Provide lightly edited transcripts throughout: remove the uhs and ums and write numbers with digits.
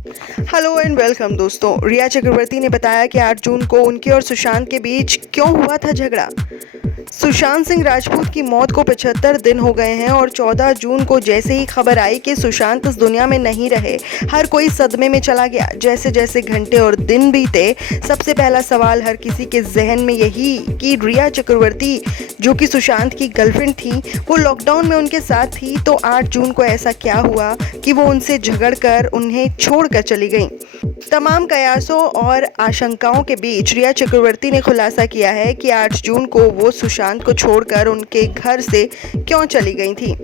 Hello and welcome दोस्तों। रिया चक्रवर्ती ने बताया कि 8 जून को उनके और सुशांत के बीच क्यों हुआ था झगड़ा। सुशांत सिंह राजपूत की मौत को 75 दिन हो गए हैं और 14 जून को जैसे ही खबर आई कि सुशांत इस दुनिया में नहीं रहे, हर कोई सदमे में चला गया। जैसे जैसे घंटे और दिन बीते, सबसे पहला सवाल हर किसी के जहन में यही कि रिया चक्रवर्ती, जो कि सुशांत की गर्लफ्रेंड थी, वो लॉकडाउन में उनके साथ थी, तो 8 जून को ऐसा क्या हुआ कि वो उनसे झगड़कर उन्हें छोड़कर चली गई। तमाम कयासों और आशंकाओं के बीच रिया चक्रवर्ती ने खुलासा किया है कि 8 जून को वो सुशांत को छोड़कर उनके घर से क्यों चली गई थी।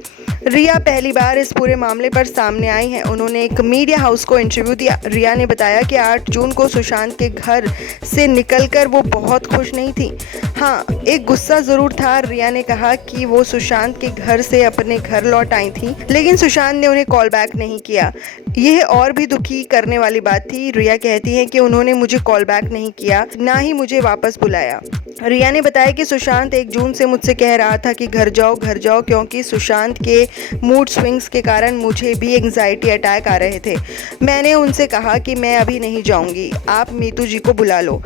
रिया पहली बार इस पूरे मामले पर सामने आई हैं। उन्होंने एक मीडिया हाउस को इंटरव्यू दिया। रिया ने बताया कि 8 जून को सुशांत के घर से निकलकर वो बहुत खुश नहीं थी। हाँ, एक गुस्सा ज़रूर था। रिया ने कहा कि वो सुशांत के घर से अपने घर लौट आई थी, लेकिन सुशांत ने उन्हें कॉल बैक नहीं किया। यह और भी दुखी करने वाली बात थी। रिया कहती हैं कि उन्होंने मुझे कॉल बैक नहीं किया, ना ही मुझे वापस बुलाया। रिया ने बताया कि सुशांत 1 जून से मुझसे कह रहा था कि घर जाओ, क्योंकि सुशांत के मूड स्विंग्स के कारण मुझे भी एंग्जाइटी अटैक आ रहे थे। मैंने उनसे कहा कि मैं अभी नहीं जाऊंगी, आप मीतू जी को बुला लो,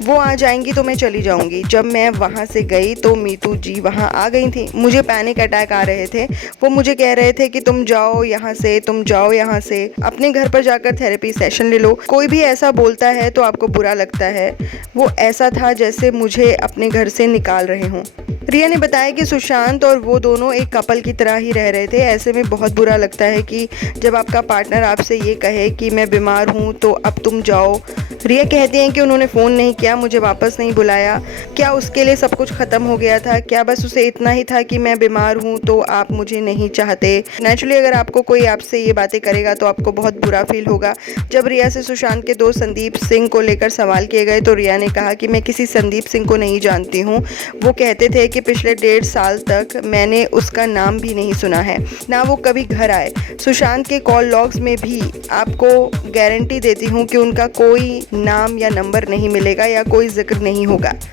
वो आ जाएंगी तो मैं चली जाऊंगी। जब मैं वहाँ से गई तो मीतू जी वहाँ आ गई थी। मुझे पैनिक अटैक आ रहे थे। वो मुझे कह रहे थे कि तुम जाओ यहाँ से, तुम जाओ यहाँ से, अपने घर पर जाकर थेरेपी सेशन ले लो। कोई भी ऐसा बोलता है तो आपको बुरा लगता है। वो ऐसा था जैसे मुझे अपने घर से निकाल रहे हों। रिया ने बताया कि सुशांत और वो दोनों एक कपल की तरह ही रह रहे थे। ऐसे में बहुत बुरा लगता है कि जब आपका पार्टनर आपसे ये कहे कि मैं बीमार हूँ तो अब तुम जाओ। रिया कहती हैं कि उन्होंने फ़ोन नहीं किया, मुझे वापस नहीं बुलाया। क्या उसके लिए सब कुछ ख़त्म हो गया था? क्या बस उसे इतना ही था कि मैं बीमार हूँ तो आप मुझे नहीं चाहते? नेचुरली अगर आपको कोई आपसे ये बातें करेगा तो आपको बहुत बुरा फील होगा। जब रिया से सुशांत के दोस्त संदीप सिंह को लेकर सवाल किए गए तो रिया ने कहा कि मैं किसी संदीप सिंह को नहीं जानती हूँ। वो कहते थे कि पिछले 1.5 साल तक मैंने उसका नाम भी नहीं सुना है, ना वो कभी घर आए। सुशांत के कॉल लॉग्स में भी आपको गारंटी देती हूँ कि उनका कोई नाम या नंबर नहीं मिलेगा या कोई जिक्र नहीं होगा।